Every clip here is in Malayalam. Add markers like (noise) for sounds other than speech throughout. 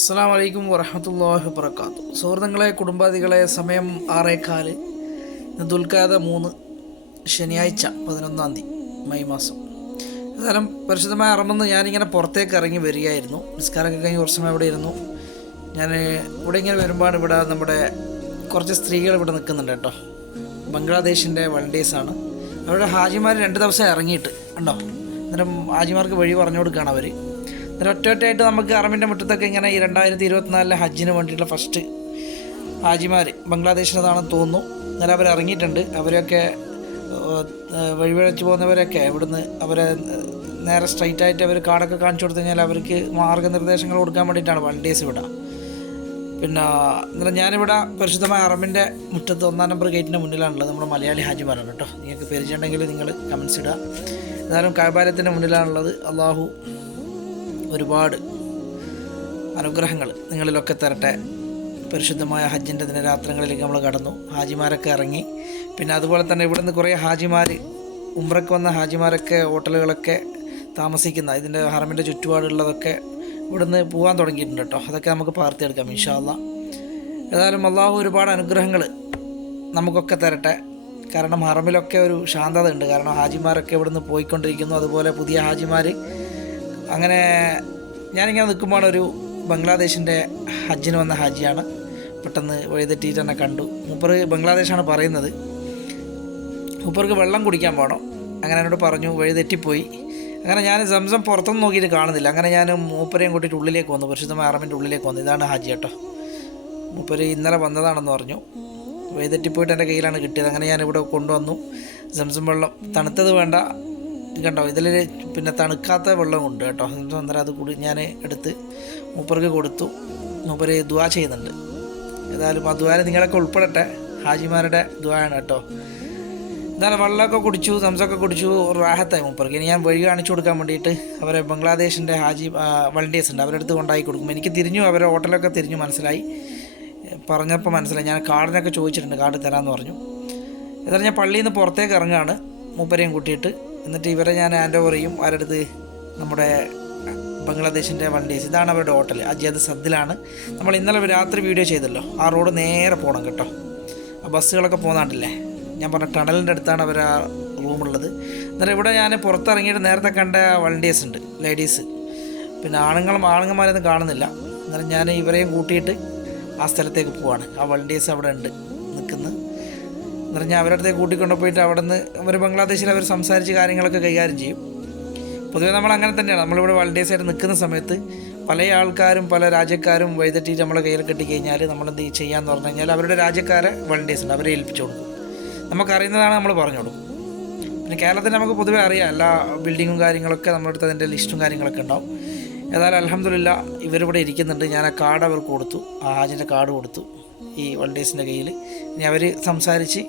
അസ്സാം വലൈക്കും വറഹമത്തല്ലാഹി വബർക്കാത്തു സുഹൃത്തുക്കളെ കുടുംബാദികളെ സമയം ആറേക്കാൽ ദുൽഖാദ മൂന്ന് ശനിയാഴ്ച പതിനൊന്നാം തീയതി മെയ് മാസം. ഏതായാലും പരിശുദ്ധമായ അറമെന്ന് ഞാനിങ്ങനെ പുറത്തേക്ക് ഇറങ്ങി വരികയായിരുന്നു. നിസ്കാരമൊക്കെ കഴിഞ്ഞ് കുറച്ച് സമയം ഇവിടെ ഇരുന്നു. ഞാൻ ഇവിടെ ഇങ്ങനെ വരുമ്പോഴാണ് ഇവിടെ നമ്മുടെ കുറച്ച് സ്ത്രീകൾ ഇവിടെ നിൽക്കുന്നുണ്ട് കേട്ടോ. ബംഗ്ലാദേശിന്റെ വളണ്ടിയേഴ്സാണ് അവരുടെ ഹാജിമാർ രണ്ട് ദിവസം ഇറങ്ങിയിട്ട് ഉണ്ടോ അന്നേരം ഹാജിമാർക്ക് വഴി പറഞ്ഞു കൊടുക്കുകയാണ് അവർ അന്നേരം ഒറ്റ ഒറ്റയായിട്ട് നമുക്ക് അറമിന്റെ മുറ്റത്തൊക്കെ ഇങ്ങനെ ഈ രണ്ടായിരത്തി ഇരുപത്തിനാലിലെ ഹജ്ജിന് വേണ്ടിയിട്ടുള്ള ഫസ്റ്റ് ഹാജിമാർ ബംഗ്ലാദേശിനതാണെന്ന് തോന്നുന്നു. അന്നേരം അവർ ഇറങ്ങിയിട്ടുണ്ട്. അവരൊക്കെ വഴിവഴച്ച് പോകുന്നവരൊക്കെ ഇവിടുന്ന് അവരെ നേരെ സ്ട്രൈറ്റ് ആയിട്ട് അവർ കാർഡൊക്കെ കാണിച്ചു കൊടുത്തു കഴിഞ്ഞാൽ അവർക്ക് മാർഗനിർദ്ദേശങ്ങൾ കൊടുക്കാൻ വേണ്ടിയിട്ടാണ് വൺഡേസ് ഇവിടെ. പിന്നെ എന്നാൽ ഞാനിവിടെ പരിശുദ്ധമായ അറബിന്റെ മുറ്റത്ത് ഒന്നാം നമ്പർ ഗേറ്റിന്റെ മുന്നിലാണുള്ളത്. നമ്മുടെ മലയാളി ഹാജിമാരാണ് കേട്ടോ. നിങ്ങൾക്ക് പരിചയമുണ്ടെങ്കിൽ നിങ്ങൾ കമൻസ് ഇടുക. എന്നാലും കാബാലത്തിന്റെ മുന്നിലാണുള്ളത്. അള്ളാഹു ഒരുപാട് അനുഗ്രഹങ്ങൾ നിങ്ങളിലൊക്കെ തരട്ടെ. പരിശുദ്ധമായ ഹജ്ജിന്റെ ദിനരാത്രങ്ങളിലേക്ക് നമ്മൾ കടന്നു. ഹാജിമാരൊക്കെ ഇറങ്ങി. പിന്നെ അതുപോലെ തന്നെ ഇവിടുന്ന് കുറേ ഹാജിമാർ ഉംറയ്ക്ക് വന്ന ഹാജിമാരൊക്കെ ഹോട്ടലുകളൊക്കെ താമസിക്കുന്ന ഇതിന്റെ ഹറമിന്റെ ചുറ്റുപാടുള്ളതൊക്കെ ഇവിടുന്ന് പോകാൻ തുടങ്ങിയിട്ടുണ്ട് കേട്ടോ. അതൊക്കെ നമുക്ക് പാർത്തിയെടുക്കാം ഇൻഷാല്ല ഏതായാലും അള്ളാഹു ഒരുപാട് അനുഗ്രഹങ്ങൾ നമുക്കൊക്കെ തരട്ടെ. കാരണം ഹറമിലൊക്കെ ഒരു ശാന്തത ഉണ്ട് കാരണം ഹാജിമാരൊക്കെ ഇവിടുന്ന് പോയിക്കൊണ്ടിരിക്കുന്നു. അതുപോലെ പുതിയ ഹാജിമാർ അങ്ങനെ ഞാനിങ്ങനെ നിൽക്കുമ്പോൾ ഒരു ബംഗ്ലാദേശിന്റെ ഹജ്ജിന് വന്ന ഹാജിയാണ്. പെട്ടെന്ന് വഴിതെറ്റിയിട്ട് തന്നെ കണ്ടു. മൂപ്പർ ബംഗ്ലാദേശാണ് പറയുന്നത്. മൂപ്പർക്ക് വെള്ളം കുടിക്കാൻ പോകണം അങ്ങനെ എന്നോട് പറഞ്ഞു വഴിതെറ്റിപ്പോയി. അങ്ങനെ ഞാൻ സംസം പുറത്തൊന്നും നോക്കിയിട്ട് കാണുന്നില്ല. അങ്ങനെ ഞാൻ മൂപ്പരെയും കൂട്ടിയിട്ട് ഉള്ളിലേക്ക് വന്നു. പരിശുദ്ധമായ അറമിന്റെ ഉള്ളിലേക്ക് വന്നു. ഇതാണ് ഹാജി കേട്ടോ. മൂപ്പര് ഇന്നലെ വന്നതാണെന്ന് പറഞ്ഞു. വഴിതെറ്റിപ്പോയിട്ട് എന്റെ കയ്യിലാണ് കിട്ടിയത്. അങ്ങനെ ഞാൻ ഇവിടെ കൊണ്ടുവന്നു. സംസം വെള്ളം തണുത്തത് വേണ്ട. കണ്ടോ ഇതിൽ പിന്നെ തണുക്കാത്ത വെള്ളമുണ്ട് കേട്ടോ. അന്നേരം അത് കൂടി ഞാൻ എടുത്ത് മൂപ്പർക്ക് കൊടുത്തു. മൂപ്പര് ദുവാ ചെയ്യുന്നുണ്ട്. ഏതായാലും ആ ദ്വാരം നിങ്ങളൊക്കെ ഉൾപ്പെടട്ടെ. ഹാജിമാരുടെ ദ്വാരാണ് കേട്ടോ. എന്നാലും വെള്ളമൊക്കെ കുടിച്ചു സംസൊക്കെ കുടിച്ചു റാഹത്തായി മൂപ്പർക്ക്. ഇനി ഞാൻ വഴി കാണിച്ചു കൊടുക്കാൻ വേണ്ടിയിട്ട് അവരെ ബംഗ്ലാദേശിന്റെ ഹാജി വളണ്ടിയേഴ്സ് ഉണ്ട്. അവരുടെ അടുത്ത് കൊണ്ടായി കൊടുക്കും. എനിക്ക് തിരിഞ്ഞു അവരെ ഹോട്ടലൊക്കെ തിരിഞ്ഞു മനസ്സിലായി. പറഞ്ഞപ്പോൾ മനസ്സിലായി. ഞാൻ കാർഡിനൊക്കെ ചോദിച്ചിട്ടുണ്ട് കാർഡ് തരാമെന്ന് പറഞ്ഞു. ഏതായാലും ഞാൻ പള്ളിയിൽ നിന്ന് പുറത്തേക്ക് ഇറങ്ങുകയാണ്. മൂപ്പരെയും കൂട്ടിയിട്ട്. എന്നിട്ട് ഇവരെ ഞാൻ ഹാൻഡ് ഓവർ ചെയ്യും. ആരടുത്ത് നമ്മുടെ ബംഗ്ലാദേശിന്റെ വണ്ടീസ്. ഇതാണ് അവരുടെ ഹോട്ടൽ അജിയത് സദ്ദിലാണ് നമ്മൾ ഇന്നലെ രാത്രി വീഡിയോ ചെയ്തല്ലോ. ആ റോഡ് നേരെ പോകണം കേട്ടോ. ആ ബസ്സുകളൊക്കെ പോകുന്നാണ്ടില്ലേ ഞാൻ പറഞ്ഞ ടണലിന്റെ അടുത്താണ് അവർ ആ റൂമുള്ളത് എന്നിട്ട് ഇവിടെ ഞാൻ പുറത്തിറങ്ങിയിട്ട് നേരത്തെ കണ്ട വണ്ടീസ് ഉണ്ട് ലേഡീസ് പിന്നെ ആണുങ്ങളും ആണുങ്ങന്മാരൊന്നും കാണുന്നില്ല. അന്നേരം ഞാൻ ഇവരെയും കൂട്ടിയിട്ട് ആ സ്ഥലത്തേക്ക് പോവാണ്. ആ വണ്ടീസ് അവിടെ ഉണ്ട്. എന്നിട്ട് പറഞ്ഞാൽ അവരുടെ അടുത്ത് കൂട്ടിക്കൊണ്ട് പോയിട്ട് അവിടെ നിന്ന് അവർ ബംഗ്ലാദേശിൽ അവർ സംസാരിച്ച് കാര്യങ്ങളൊക്കെ കൈകാര്യം ചെയ്യും. പൊതുവേ നമ്മൾ അങ്ങനെ തന്നെയാണ്. നമ്മളിവിടെ വൾഡേഴ്സ് ആയിട്ട് നിൽക്കുന്ന സമയത്ത് പല ആൾക്കാരും പല രാജ്യക്കാരും വൈദ്യുതി നമ്മളെ കയ്യിൽ കെട്ടിക്കഴിഞ്ഞാൽ നമ്മൾ എന്ത് ചെയ്യാന്ന് പറഞ്ഞു കഴിഞ്ഞാൽ അവരുടെ രാജ്യക്കാരെ വൾഡേഴ്സ് ഉണ്ട് അവരെ ഏൽപ്പിച്ചു കൊടുക്കും. നമുക്കറിയുന്നതാണ് നമ്മൾ പറഞ്ഞു കൊടുക്കും. പിന്നെ കേരളത്തിൽ നമുക്ക് പൊതുവേ അറിയാം. എല്ലാ ബിൽഡിങ്ങും കാര്യങ്ങളൊക്കെ നമ്മുടെ അടുത്ത് അതിന്റെ ലിസ്റ്റും കാര്യങ്ങളൊക്കെ ഉണ്ടാവും. ഏതായാലും അലഹമ്മദില്ല ഇവരിവിടെ ഇരിക്കുന്നുണ്ട്. ഞാൻ ആ കാർഡ് അവർക്ക് കൊടുത്തു. ആ ഹാജിന്റെ കാർഡ് കൊടുത്തു ഈ വൾഡേഴ്സിന്റെ കയ്യിൽ. ഇനി അവർ സംസാരിച്ച്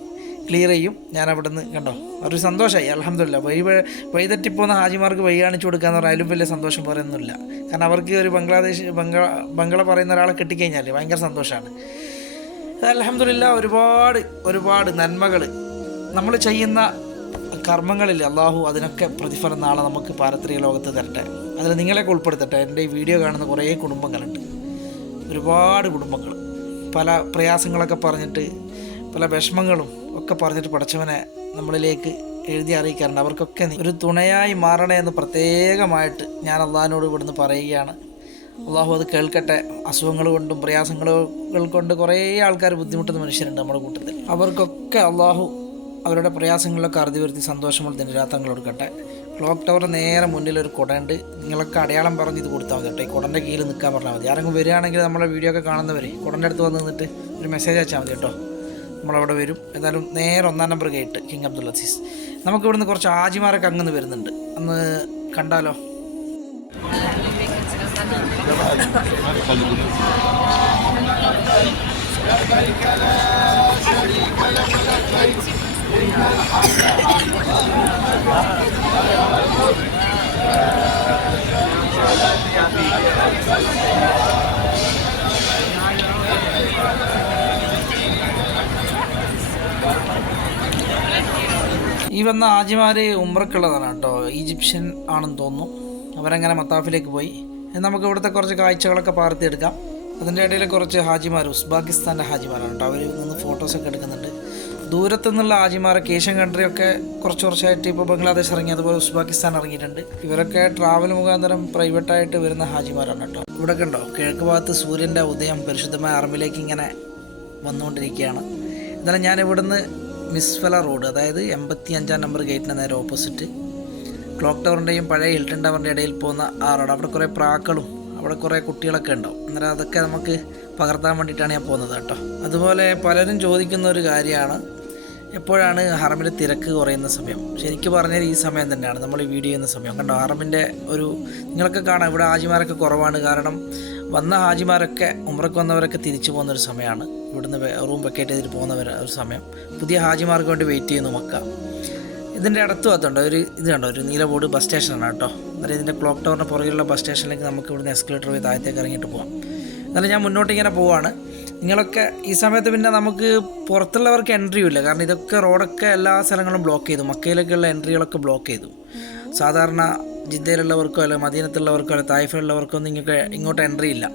ക്ലിയർ ചെയ്യും. ഞാൻ അവിടെ നിന്ന് കണ്ടോ? ഒരു സന്തോഷമായി അലഹമില്ല വഴി വഴി- വഴിതെറ്റിപ്പോകുന്ന ഹാജിമാർക്ക് വഴി കാണിച്ചു കൊടുക്കുക പറഞ്ഞാൽ അതിലും വലിയ സന്തോഷം പറയുന്നില്ല കാരണം അവർക്ക് ഒരു ബംഗ്ലാദേശ് ബംഗ്ലാ ബംഗ്ല പറയുന്ന ഒരാളെ കിട്ടിക്കഴിഞ്ഞാൽ ഭയങ്കര സന്തോഷമാണ് അലഹമില്ല ഒരുപാട് ഒരുപാട് നന്മകൾ നമ്മൾ ചെയ്യുന്ന കർമ്മങ്ങളിൽ അള്ളാഹു അതിനൊക്കെ പ്രതിഫലം നാളെ നമുക്ക് പാരത്രിക ലോകത്ത് തരട്ടെ. അതിൽ നിങ്ങളെയൊക്കെ ഉൾപ്പെടുത്തട്ടെ. എന്റെ ഈ വീഡിയോ കാണുന്ന കുറേ കുടുംബങ്ങളുണ്ട്. ഒരുപാട് കുടുംബങ്ങൾ പല പ്രയാസങ്ങളൊക്കെ പറഞ്ഞിട്ട് പല വിഷമങ്ങളും ഒക്കെ പറഞ്ഞിട്ട് പഠിച്ചവനെ നമ്മളിലേക്ക് എഴുതി അറിയിക്കാറുണ്ട്. അവർക്കൊക്കെ ഒരു തുണയായി മാറണേ എന്ന് പ്രത്യേകമായിട്ട് ഞാൻ അള്ളാഹിനോട് ഇവിടുന്ന് പറയുകയാണ്. അള്ളാഹു അത് കേൾക്കട്ടെ. അസുഖങ്ങൾ കൊണ്ടും പ്രയാസങ്ങൾ കൊണ്ട് കുറേ ആൾക്കാർ ബുദ്ധിമുട്ടുന്ന മനുഷ്യരുണ്ട് നമ്മുടെ കൂട്ടത്തിൽ. അവർക്കൊക്കെ അള്ളാഹു അവരുടെ പ്രയാസങ്ങളിലൊക്കെ അറുതി വരുത്തി സന്തോഷമുള്ള ദിനരാത്രങ്ങൾ കൊടുക്കട്ടെ. ക്ലോക്ക് ടവർ നേരെ മുന്നിൽ ഒരു കുടയുണ്ട്. നിങ്ങളൊക്കെ അടയാളം പറഞ്ഞ് ഇത് കൊടുത്താൽ മതി കേട്ടോ. ഈ കുടന്റെ കീഴിൽ നിൽക്കാൻ പറഞ്ഞാൽ മതി. ആരെങ്കിലും വരികയാണെങ്കിൽ നമ്മളെ വീഡിയോ ഒക്കെ കാണുന്നവർ കുടന്റെ അടുത്ത് വന്ന് നിന്നിട്ട് ഒരു മെസ്സേജ് അയച്ചാൽ മതി കേട്ടോ. നമ്മളവിടെ വരും. എന്തായാലും നേരെ ഒന്നാം number gate king Abdul Aziz നമുക്ക് ഇവിടുന്ന് കുറച്ച് ആജിമാരൊക്കെ അങ്ങനെ വരുന്നുണ്ട്. അന്ന് കണ്ടാലോ? (laughs) ഈ വന്ന ആജിമാർ ഉമ്രക്കുള്ളതാണ് കേട്ടോ. ഈജിപ്ഷ്യൻ ആണെന്ന് തോന്നുന്നു. അവരങ്ങനെ മത്താഫിലേക്ക് പോയി. നമുക്ക് ഇവിടുത്തെ കുറച്ച് കാഴ്ചകളൊക്കെ പാർത്തിയെടുക്കാം. അതിന്റെ ഇടയിൽ കുറച്ച് ഹാജിമാർ ഉസ്ബാക്കിസ്ഥാന്റെ ഹാജിമാരാണ് കേട്ടോ. അവർ നിന്ന് ഫോട്ടോസൊക്കെ എടുക്കുന്നുണ്ട്. ദൂരത്തു നിന്നുള്ള ഹാജിമാരൊക്കെ ഏഷ്യൻ കൺട്രിയൊക്കെ കുറച്ച് കുറച്ചായിട്ട് ഇപ്പോൾ ബംഗ്ലാദേശ് ഇറങ്ങി അതുപോലെ ഉസ്ബാക്കിസ്ഥാൻ ഇറങ്ങിയിട്ടുണ്ട്. ഇവരൊക്കെ ട്രാവൽ മുഖാന്തരം പ്രൈവറ്റായിട്ട് വരുന്ന ഹാജിമാരാണ് കേട്ടോ. ഇവിടെ കണ്ടോ കിഴക്ക് ഭാഗത്ത് സൂര്യന്റെ ഉദയം പരിശുദ്ധമായ അറമിലേക്ക് ഇങ്ങനെ വന്നുകൊണ്ടിരിക്കുകയാണ്. എന്നാലും ഞാൻ ഇവിടുന്ന് മിസ്ഫല റോഡ് അതായത് എൺപത്തി അഞ്ചാം നമ്പർ ഗേറ്റിന് നേരെ ഓപ്പോസിറ്റ്. ക്ലോക്ക് ടവറിന്റെയും പഴയ ഹിൽട്ടൺ ടവറിന്റെ ഇടയിൽ പോകുന്ന ആ റോഡ്. അവിടെ കുറേ പ്രാക്കളും അവിടെ കുറേ കുട്ടികളൊക്കെ ഉണ്ടാവും. അന്നേരം അതൊക്കെ നമുക്ക് പകർത്താൻ വേണ്ടിയിട്ടാണ് ഞാൻ പോകുന്നത് കേട്ടോ. അതുപോലെ പലരും ചോദിക്കുന്ന ഒരു കാര്യമാണ് എപ്പോഴാണ് ഹറമിൽ തിരക്ക് കുറയുന്ന സമയം? ശരിക്കും പറഞ്ഞാൽ ഈ സമയം തന്നെയാണ് നമ്മൾ ഈ വീഡിയോ ചെയ്യുന്ന സമയം. കണ്ടോ ഹറമിന്റെ ഒരു നിങ്ങളൊക്കെ കാണാം ഇവിടെ ആജിമാരൊക്കെ കുറവാണ്. കാരണം വന്ന ഹാജിമാരൊക്കെ ഉമ്രക്ക് വന്നവരൊക്കെ തിരിച്ചു പോകുന്ന ഒരു സമയമാണ്. ഇവിടുന്ന് റൂം വെക്കേറ്റ് ചെയ്തിട്ട് പോകുന്നവർ ഒരു സമയം. പുതിയ ഹാജിമാർക്ക് വേണ്ടി വെയിറ്റ് ചെയ്യുന്നു മക്ക. ഇതിന്റെ അടുത്ത് ഭാഗത്തുണ്ട് ഒരു ഇത് കണ്ടോ? ഒരു നീല ബോർഡ് ബസ് സ്റ്റേഷനാണ് കേട്ടോ. അന്നേരം ഇതിന്റെ ക്ലോക്ക് ടവറിന് പുറകിലുള്ള ബസ് സ്റ്റേഷനിലേക്ക് നമുക്ക് ഇവിടുന്ന് എസ്കലേറ്റർ പോയി താഴത്തേക്ക് ഇറങ്ങിയിട്ട് പോകാം എന്നാലും ഞാൻ മുന്നോട്ട് ഇങ്ങനെ പോവാണ്. നിങ്ങളൊക്കെ ഈ സമയത്ത് പിന്നെ നമുക്ക് പുറത്തുള്ളവർക്ക് എൻട്രിയും ഇല്ല. കാരണം ഇതൊക്കെ റോഡൊക്കെ എല്ലാ സ്ഥലങ്ങളും ബ്ലോക്ക് ചെയ്തു. മക്കയിലേക്കുള്ള എൻട്രികളൊക്കെ ബ്ലോക്ക് ചെയ്തു. സാധാരണ ജിദ്ദയിലുള്ളവർക്കോ അല്ല മദീനത്തുള്ളവർക്കോ അല്ലെങ്കിൽ തായ്ഫയിലുള്ളവർക്കോ ഒന്നും ഇങ്ങോട്ട് ഇങ്ങോട്ട് എൻട്രി ഇല്ല.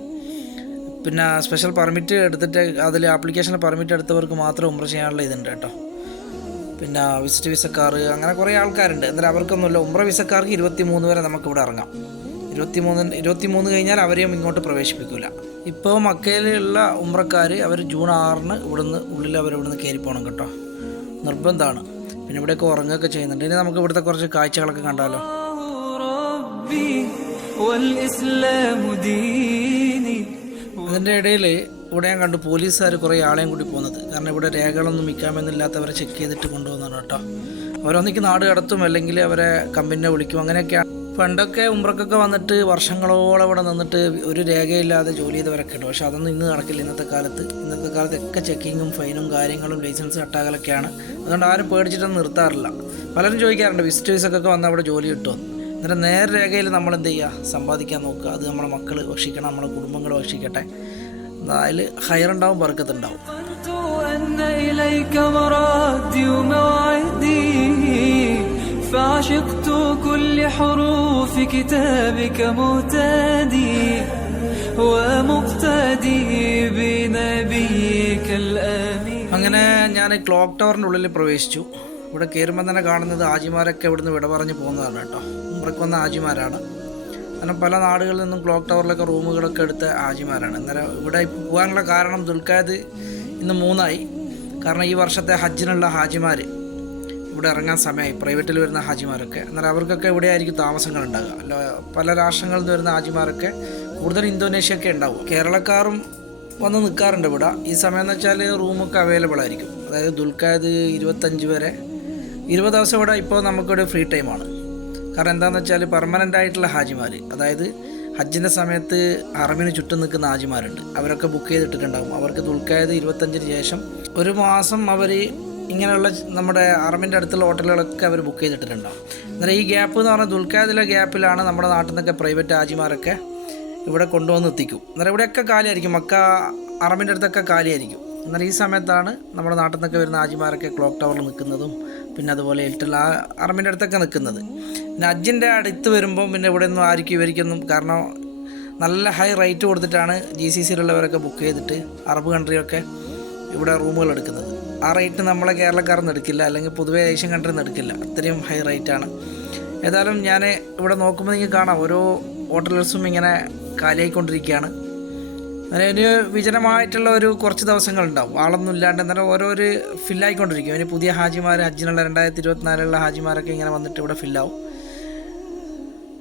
പിന്നെ സ്പെഷ്യൽ പെർമിറ്റ് എടുത്തിട്ട് അതിൽ ആപ്ലിക്കേഷൻ പെർമിറ്റ് എടുത്തവർക്ക് മാത്രം ഉംറ ചെയ്യാനുള്ള ഇതുണ്ട് കേട്ടോ. പിന്നെ വിസിറ്റ് വിസക്കാർ അങ്ങനെ കുറേ ആൾക്കാരുണ്ട്. എന്നാലും അവർക്കൊന്നുമില്ല. ഉമ്ര വിസക്കാർക്ക് ഇരുപത്തി മൂന്ന് വരെ നമുക്കിവിടെ ഇറങ്ങാം. ഇരുപത്തി മൂന്ന് ഇരുപത്തി മൂന്ന് കഴിഞ്ഞാൽ അവരെയും ഇങ്ങോട്ട് പ്രവേശിപ്പിക്കില്ല ഇപ്പോൾ മക്കയിലുള്ള ഉമ്രക്കാർ അവർ ജൂൺ ആറിന് ഇവിടുന്ന് ഉള്ളിൽ അവർ ഇവിടുന്ന് കയറി പോകണം കേട്ടോ. നിർബന്ധമാണ് പിന്നെ ഇവിടെയൊക്കെ ഉറങ്ങുകയൊക്കെ ചെയ്യുന്നുണ്ട്. ഇനി നമുക്ക് ഇവിടുത്തെ കുറച്ച് കാഴ്ചകളൊക്കെ കണ്ടാലോ? അതിന്റെ ഇടയിൽ ഇവിടെ ഞാൻ കണ്ടു പോലീസുകാർ കുറേ ആളെയും കൂടി പോകുന്നത് കാരണം ഇവിടെ രേഖകളൊന്നും വിൽക്കാമെന്നില്ലാത്തവരെ ചെക്ക് ചെയ്തിട്ട് കൊണ്ടുപോകുന്നതാണ് കേട്ടോ. അവരൊന്നിക്ക് നാട് കടത്തും അല്ലെങ്കിൽ അവരെ കമ്പനിനെ വിളിക്കും അങ്ങനെയൊക്കെയാണ് പണ്ടൊക്കെ ഉമ്പ്രക്കൊക്കെ വന്നിട്ട് വർഷങ്ങളോളം ഇവിടെ നിന്നിട്ട് ഒരു രേഖയില്ലാതെ ജോലി ചെയ്തവരൊക്കെ ഉണ്ട്. പക്ഷെ അതൊന്നും ഇന്ന് നടക്കില്ല ഇന്നത്തെ കാലത്ത്. ഇന്നത്തെ കാലത്ത് ഒക്കെ ചെക്കിങ്ങും ഫൈനും കാര്യങ്ങളും ലൈസൻസ് കട്ടാകലൊക്കെയാണ് അതുകൊണ്ട് ആരും പേടിച്ചിട്ടൊന്നും നിർത്താറില്ല. പലരും ചോദിക്കാറുണ്ട് വിസിറ്റേഴ്സൊക്കെ വന്ന് അവിടെ ജോലി കിട്ടുമോ അന്നേരം നേർ രേഖയിൽ നമ്മൾ എന്ത് ചെയ്യുക സമ്പാദിക്കാൻ നോക്കുക അത് നമ്മുടെ മക്കൾ ഭക്ഷിക്കണം നമ്മുടെ കുടുംബങ്ങൾ ഭക്ഷിക്കട്ടെ അതിൽ ഹയറുണ്ടാവും ബർക്കത്തുണ്ടാവും قررت أن إليك مرادي وموعدي فعشقت كل حروف كتابك مهتدي ومقتدي بنبيك الآمين അങ്ങനെ ഞാൻ ക്ലോക്ക് ടവറിൻ്റെ ഉള്ളിൽ പ്രവേശിച്ചു ഇവിടെ കയറുമ്പോൾ തന്നെ കാണുന്നത് ആജിമാരൊക്കെ ഇവിടുന്ന് വിട പറഞ്ഞ് പോകുന്നതാണ് കേട്ടോ. ഇവർക്ക് വന്ന ആജിമാരാണ്. കാരണം പല നാടുകളിൽ നിന്നും ക്ലോക്ക് ടവറിലൊക്കെ റൂമുകളൊക്കെ എടുത്ത ആജിമാരാണ്. അന്നേരം ഇവിടെ പോകാനുള്ള കാരണം ദുൽഖാദ് ഇന്ന് മൂന്നായി. കാരണം ഈ വർഷത്തെ ഹജ്ജിനുള്ള ഹാജിമാർ ഇവിടെ ഇറങ്ങാൻ സമയമായി പ്രൈവറ്റിൽ വരുന്ന ഹാജിമാരൊക്കെ. അന്നേരം അവർക്കൊക്കെ ഇവിടെ ആയിരിക്കും താമസങ്ങൾ ഉണ്ടാകുക അല്ല പല രാഷ്ട്രങ്ങളിൽ നിന്ന് വരുന്ന ഹാജിമാരൊക്കെ കൂടുതൽ ഇന്തോനേഷ്യയൊക്കെ ഉണ്ടാവും. കേരളക്കാരും വന്ന് നിൽക്കാറുണ്ട് ഇവിടെ. ഈ സമയം എന്ന് വെച്ചാൽ റൂമൊക്കെ അവൈലബിൾ ആയിരിക്കും. അതായത് ദുൽഖാദ് ഇരുപത്തഞ്ച് വരെ ഇരുപത് ദിവസം ഇവിടെ ഇപ്പോൾ നമുക്കൊരു ഫ്രീ ടൈമാണ് കാരണം എന്താണെന്ന് വെച്ചാൽ പെർമനന്റ് ആയിട്ടുള്ള ഹാജിമാർ അതായത് ഹജ്ജിന്റെ സമയത്ത് അറബിന് ചുറ്റും നിൽക്കുന്ന ഹാജിമാരുണ്ട്. അവരൊക്കെ ബുക്ക് ചെയ്തിട്ടിട്ടുണ്ടാകും അവർക്ക് ദുൽക്കായത് ഇരുപത്തഞ്ചിന് ശേഷം ഒരു മാസം അവർ ഇങ്ങനെയുള്ള നമ്മുടെ അറബിന്റെ അടുത്തുള്ള ഹോട്ടലുകളൊക്കെ അവർ ബുക്ക് ചെയ്തിട്ടിട്ടുണ്ടാകും എന്നാൽ ഈ ഗ്യാപ്പ് എന്ന് പറഞ്ഞാൽ ദുൽഖാദിലെ ഗ്യാപ്പിലാണ് നമ്മുടെ നാട്ടിൽ നിന്നൊക്കെ പ്രൈവറ്റ് ഹാജിമാരൊക്കെ ഇവിടെ കൊണ്ടുവന്ന് എത്തിക്കും. എന്നാൽ ഇവിടെയൊക്കെ കാലിയായിരിക്കും. മക്ക അറബിന്റെ അടുത്തൊക്കെ കാലിയായിരിക്കും. എന്നാൽ ഈ സമയത്താണ് നമ്മുടെ നാട്ടിൽ നിന്നൊക്കെ വരുന്ന ഹാജിമാരൊക്കെ ക്ലോക്ക് ടവറിൽ നിൽക്കുന്നതും പിന്നെ അതുപോലെ എൽട്ടിൽ ആ അറമിന്റെ അടുത്തൊക്കെ നിൽക്കുന്നത്. പിന്നെ അജിന്റെ അടുത്ത് വരുമ്പോൾ പിന്നെ ഇവിടെ ഒന്നും ആയിരിക്കും ഇവർക്കൊന്നും കാരണം നല്ല ഹൈ റേറ്റ് കൊടുത്തിട്ടാണ് ജി സി സിയിലുള്ളവരൊക്കെ ബുക്ക് ചെയ്തിട്ട് അറബ് കൺട്രിയൊക്കെ ഇവിടെ റൂമുകൾ എടുക്കുന്നത്. ആ റേറ്റ് നമ്മളെ കേരളക്കാരൊന്നും എടുക്കില്ല. അല്ലെങ്കിൽ പൊതുവേ ഏഷ്യൻ കൺട്രിയിൽ നിന്ന് എടുക്കില്ല. അത്രയും ഹൈ റേറ്റാണ് ഏതായാലും ഞാൻ ഇവിടെ നോക്കുമ്പോൾ നിങ്ങൾക്ക് കാണാം. ഓരോ ഹോട്ടലേഴ്സും ഇങ്ങനെ കാലിയായിക്കൊണ്ടിരിക്കുകയാണ്. അങ്ങനെ ഒരു വിജനമായിട്ടുള്ള ഒരു കുറച്ച് ദിവസങ്ങൾ ഉണ്ടാവും ആളൊന്നും ഇല്ലാണ്ട് എന്നാലും ഓരോരു ഫില്ലായിക്കൊണ്ടിരിക്കും അതിന് പുതിയ ഹാജിമാർ ഹജ്ജിനുള്ള രണ്ടായിരത്തി ഇരുപത്തിനാലിലുള്ള ഹാജിമാരൊക്കെ ഇങ്ങനെ വന്നിട്ട് ഇവിടെ ഫില്ലാവും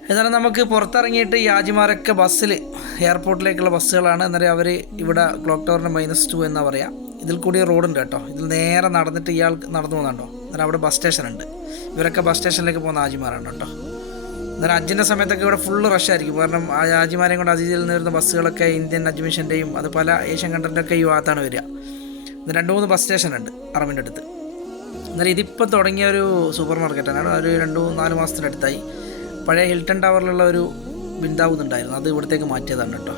എന്നാലും നമുക്ക് പുറത്തിറങ്ങിയിട്ട് ഈ ഹാജിമാരൊക്കെ ബസ്സിൽ എയർപോർട്ടിലേക്കുള്ള ബസ്സുകളാണ് അന്നേരം അവർ ഇവിടെ ക്ലോക്ക് ടവറിന് മൈനസ് ടു എന്ന് പറയാം. ഇതിൽ കൂടി റോഡുണ്ട് കേട്ടോ. ഇതിൽ നേരെ നടന്നിട്ട് ഇയാൾ നടന്നു പോകുന്നുണ്ടോ? അന്നേരം അവിടെ ബസ് സ്റ്റേഷൻ ഉണ്ട്. ഇവരൊക്കെ ബസ് സ്റ്റേഷനിലേക്ക് പോകുന്ന ഹാജിമാരാണ് കേട്ടോ. അന്നേരം അജിന്റെ സമയത്തൊക്കെ ഇവിടെ ഫുള്ള് റഷ് ആയിരിക്കും. കാരണം ആ ഹാജിമാരെയും കൊണ്ട് അസീസിൽ നിന്ന് വരുന്ന ബസ്സുകളൊക്കെ ഇന്ത്യൻ അജ്മിഷന്റെയും മിഷന്റെയും അത് പല ഏഷ്യൻ കൺട്രിന്റെയൊക്കെ ഈ ഭാഗത്താണ് വരിക. രണ്ട് മൂന്ന് ബസ് സ്റ്റേഷൻ ഉണ്ട് അറമിന്റെ അടുത്ത്. എന്നാലും ഇതിപ്പോൾ തുടങ്ങിയ ഒരു സൂപ്പർ മാർക്കറ്റാണ് ഒരു രണ്ട് നാല് മാസത്തിനടുത്തായി പഴയ ഹിൽട്ടൺ ടവറിലുള്ള ഒരു ബിന്ദാവുന്ന് ഉണ്ടായിരുന്നു. അത് ഇവിടത്തേക്ക് മാറ്റിയതാണ് കേട്ടോ.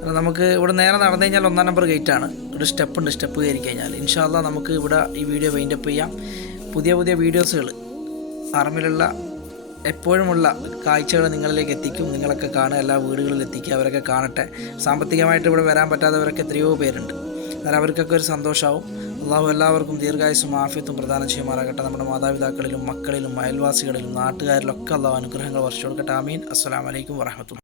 അപ്പോൾ നമുക്ക് ഇവിടെ നേരെ നടന്നു കഴിഞ്ഞാൽ ഒന്നാം നമ്പർ ഗേറ്റാണ് ഒരു സ്റ്റെപ്പ് ഉണ്ട് സ്റ്റെപ്പ് കയറി കഴിഞ്ഞാൽ. ഇൻഷാല്ല നമുക്ക് ഇവിടെ ഈ വീഡിയോ വൈൻഡപ്പ് ചെയ്യാം. പുതിയ പുതിയ വീഡിയോസുകൾ ആർമിയിലുള്ള എപ്പോഴുമുള്ള കാഴ്ചകൾ നിങ്ങളിലേക്ക് എത്തിക്കും. നിങ്ങളൊക്കെ കാണുക എല്ലാ വീടുകളിൽ എത്തിക്കുക. അവരൊക്കെ കാണട്ടെ. സാമ്പത്തികമായിട്ട് ഇവിടെ വരാൻ പറ്റാത്തവരൊക്കെ എത്രയോ പേരുണ്ട്. എന്നാൽ അവർക്കൊക്കെ ഒരു സന്തോഷമാവും അള്ളാഹു എല്ലാവർക്കും ദീർഘായുസും ആഫിയത്തും പ്രദാനം ചെയ്യുമാറാകട്ടെ. നമ്മുടെ മാതാപിതാക്കളിലും മക്കളിലും അയൽവാസികളിലും നാട്ടുകാരിലൊക്കെ അള്ളാഹു അനുഗ്രഹങ്ങൾ വർഷം കൊടുക്കട്ടെ. ആമീൻ. അസ്സലാമലൈക്കും വറഹമത്തുള്ള